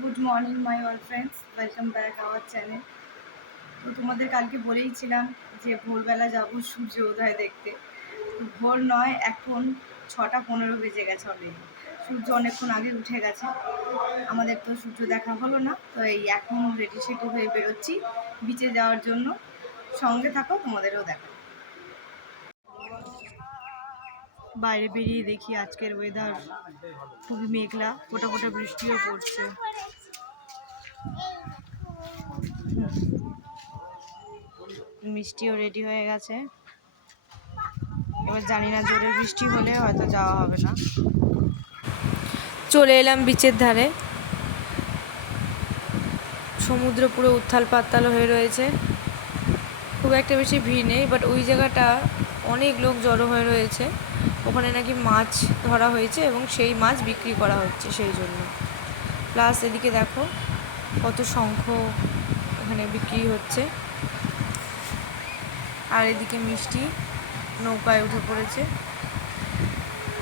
Good morning my all friends, welcome back our channel. তো তোমাদের কালকে বলেইছিলাম যে ভোরবেলা যাব সূর্য উদয় দেখতে। তো ভোর নয়, এখন 6টা 15 বেজে গেছে অলরেডি। সূর্য অনেকক্ষণ আগে উঠে গেছে। আমাদের তো সূর্য দেখা হলো না, তো এই এখন রেডি সেডি হয়ে বেরোচ্ছি বিচে যাওয়ার জন্য। সঙ্গে থাকো, তোমাদেরও দেখা। বাইরে বেরিয়ে দেখি আজকের ওয়েদার খুবই মেঘলা, ফোটা ফোটা বৃষ্টিও পড়ছে। মিষ্টিও রেডি হয়ে গেছে। এবার জানি না, জোরে বৃষ্টি হলে হয়তো যাওয়া হবে না। চলে এলাম বিচের ধারে। সমুদ্র পুরো উত্তাল পাত্তাল হয়ে রয়েছে, খুব একটা বেশি ভিড় নেই, বাট ওই জায়গাটা অনেক লোক জড়ো হয়ে রয়েছে। ওখানে নাকি মাছ ধরা হয়েছে এবং সেই মাছ বিক্রি করা হচ্ছে, সেই জন্য। প্লাস এদিকে দেখো কত শঙ্খ এখানে বিক্রি হচ্ছে। আর এদিকে মিষ্টি নৌকায় উঠে পড়েছে।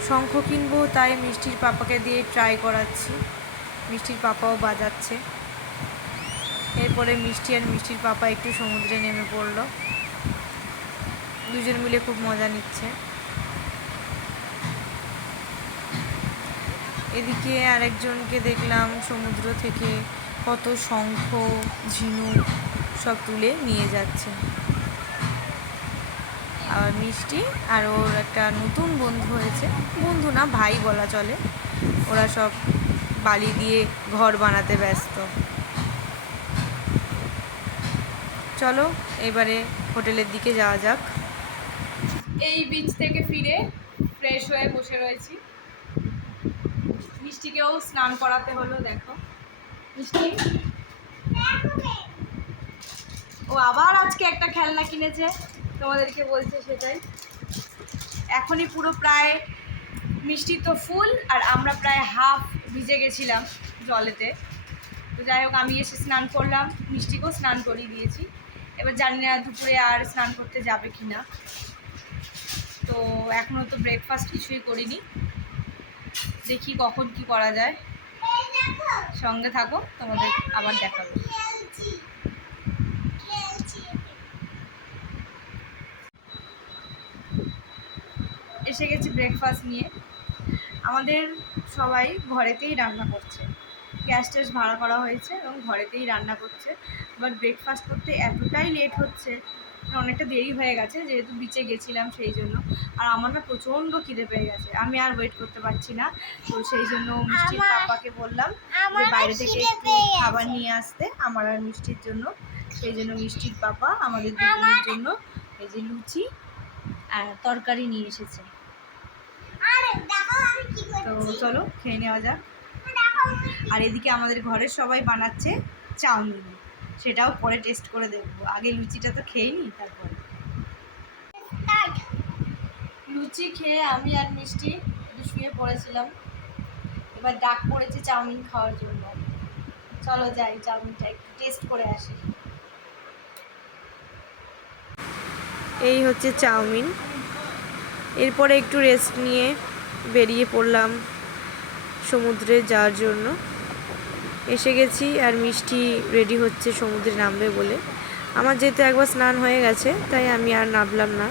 শঙ্খ কিনবো, তাই মিষ্টির পাপাকে দিয়ে ট্রাই করাচ্ছি। মিষ্টির পাপাও বাজাচ্ছে। এরপরে মিষ্টি আর মিষ্টির পাপা একটু সমুদ্রে নেমে পড়লো। দুজন মিলে খুব মজা নিচ্ছে। এদিকে আরেকজনকে দেখলাম সমুদ্র থেকে কত শঙ্খ ঝিনুক সব তুলে নিয়ে যাচ্ছে। আর মিষ্টি আর ওর একটা নতুন বন্ধু হয়েছে, বন্ধু না ভাই বলা চলে, ওরা সব বালি দিয়ে ঘর বানাতে ব্যস্ত। চলো এবারে হোটেলের দিকে যাওয়া যাক। এই বিচ থেকে ফিরে ফ্রেশ হয়ে বসে রয়েছি। মিষ্টিকেও স্নান করাতে হলো। দেখো মিষ্টি, ও আবার আজকে একটা খেলনা কিনেছে, তোমাদেরকে বলছে সেটাই। এখনই পুরো প্রায় মিষ্টি তো ফুল, আর আমরা প্রায় হাফ ভিজে গেছিলাম জলেতে। তো যাই হোক, আমি এসে স্নান করলাম, মিষ্টিকেও স্নান করিয়ে দিয়েছি। এবার জানি না দুপুরে আর স্নান করতে যাবে কি না। তো এখনও তো ব্রেকফাস্ট কিছুই করিনি, দেখি কখন কি করা যায়। সঙ্গে থাকো, তোমাদের আবার দেখাবো। এসে গেছি ব্রেকফাস্ট নিয়ে। আমাদের সবাই ঘরেতেই রান্না করছে, গ্যাস ট্যাস ভাড়া করা হয়েছে এবং ঘরেতেই রান্না করছে। বাট ব্রেকফাস্ট করতে এতটাই লেট হচ্ছে, অনেকটা দেরি হয়ে গেছে যেহেতু বিচে গেছিলাম সেই জন্য। আর আমার না প্রচণ্ড খিদে পেয়ে গেছে, আমি আর ওয়েট করতে পারছি না। তো সেই জন্য মিষ্টির পাপাকে বললাম যে বাইরে থেকে একটু খাবার নিয়ে আসতে আমার আর মিষ্টির জন্য। সেই জন্য মিষ্টির পাপা আমাদের দুজনের জন্য এই যে লুচি আর তরকারি নিয়ে এসেছে। তো চলো খেয়ে নেওয়া যাক। আর এদিকে আমাদের ঘরের সবাই বানাচ্ছে চাউমিন, সেটাও পরে টেস্ট করে দেখবো। আগে লুচিটা তো খেয়ে নিই, তারপরে। লুচি খেয়ে আমি আর মিষ্টি শুয়ে পড়েছিলাম। এবার ডাক পড়েছে চাউমিন খাওয়ার জন্য। চলো যাই, চাউমিনটা একটু টেস্ট করে আসি। এই হচ্ছে চাউমিন। এরপরে একটু রেস্ট নিয়ে বেরিয়ে পড়লাম সমুদ্রে যাওয়ার জন্য। এসে গেছি, আর মিষ্টি রেডি হচ্ছে সমুদ্রে নামবে বলে। আমার যেহেতু একবার স্নান হয়ে গেছে, তাই আমি আর নামলাম না।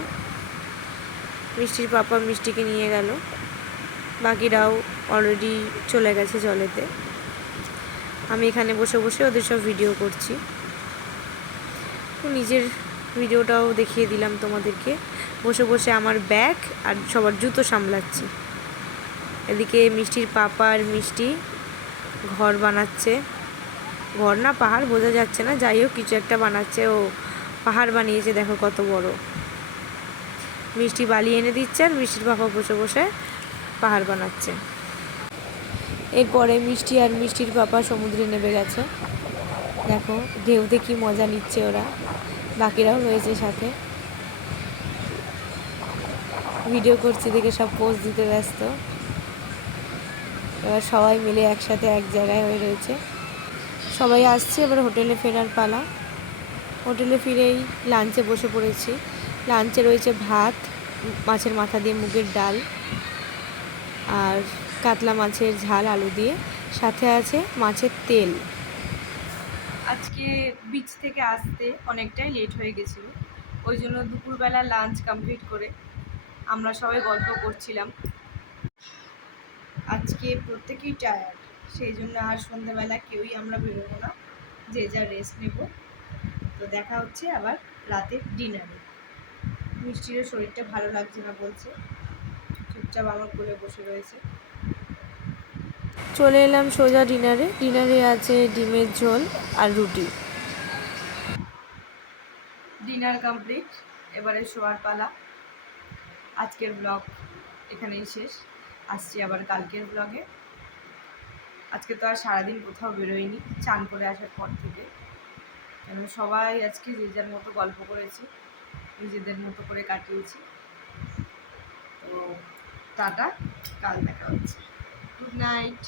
মিষ্টির পাপা মিষ্টিকে নিয়ে গেল, বাকিরাও অলরেডি চলে গেছে জলেতে। আমি এখানে বসে বসে ওদের সব ভিডিও করছি। নিজের ভিডিওটাও দেখিয়ে দিলাম তোমাদেরকে। বসে বসে আমার ব্যাগ আর সবার জুতো সামলাচ্ছি। এদিকে মিষ্টির পাপা আর মিষ্টি ঘর বানাচ্ছে। ঘর না পাহাড় বোঝা যাচ্ছে না, যাই হোক কিছু একটা বানাচ্ছে। ও পাহাড় বানিয়েছে, দেখো কত বড়। মিষ্টি বালি এনে দিচ্ছে আর মিষ্টির পাপা বসে বসে পাহাড় বানাচ্ছে। এরপরে মিষ্টি আর মিষ্টির পাপা সমুদ্রে নেমে গেছে। দেখো ঢেউতে কি মজা নিচ্ছে ওরা, বাকিরাও রয়েছে সাথে। ভিডিও করছি দেখে সব পোজ দিতে ব্যস্ত। এবার সবাই মিলে একসাথে এক জায়গায় হয়ে রয়েছে। সবাই আসছে, এবার হোটেলে ফেরার পালা। হোটেলে ফিরেই লাঞ্চে বসে পড়েছি। লাঞ্চে রয়েছে ভাত, মাছের মাথা দিয়ে মুগের ডাল, আর কাতলা মাছের ঝাল আলু দিয়ে, সাথে আছে মাছের তেল। আজকে বিচ থেকে আসতে অনেকটাই লেট হয়ে গেছিলো, ওই জন্য দুপুরবেলা লাঞ্চ কমপ্লিট করে আমরা সবাই গল্প করছিলাম। আজকে প্রত্যেকেই টায়ার্ড, সেই জন্য আর সন্ধ্যাবেলা কেউই আমরা বেরোবো না, যে যা রেস্ট নেব। তো দেখা হচ্ছে আবার রাতের ডিনারে। মিষ্টিরও শরীরটা ভালো লাগছে না বলছে, চুপচাপ আমার কোলে বসে রয়েছে। চলে এলাম সোজা ডিনারে। ডিনারে আছে ডিমের ঝোল আর রুটি। ডিনার কমপ্লিট, এবারে শোয়ার পালা। আজকের ব্লগ এখানেই শেষ, আসছি আবার কালকের ব্লগে। আজকে তো আর সারাদিন কোথাও বেরোয়নি চান করে আসার পর থেকে, কেন সবাই আজকে যে যার মতো গল্প করেছি, নিজেদের মতো করে কাটিয়েছি। তো টাটা, কাল দেখা হচ্ছে। Good night.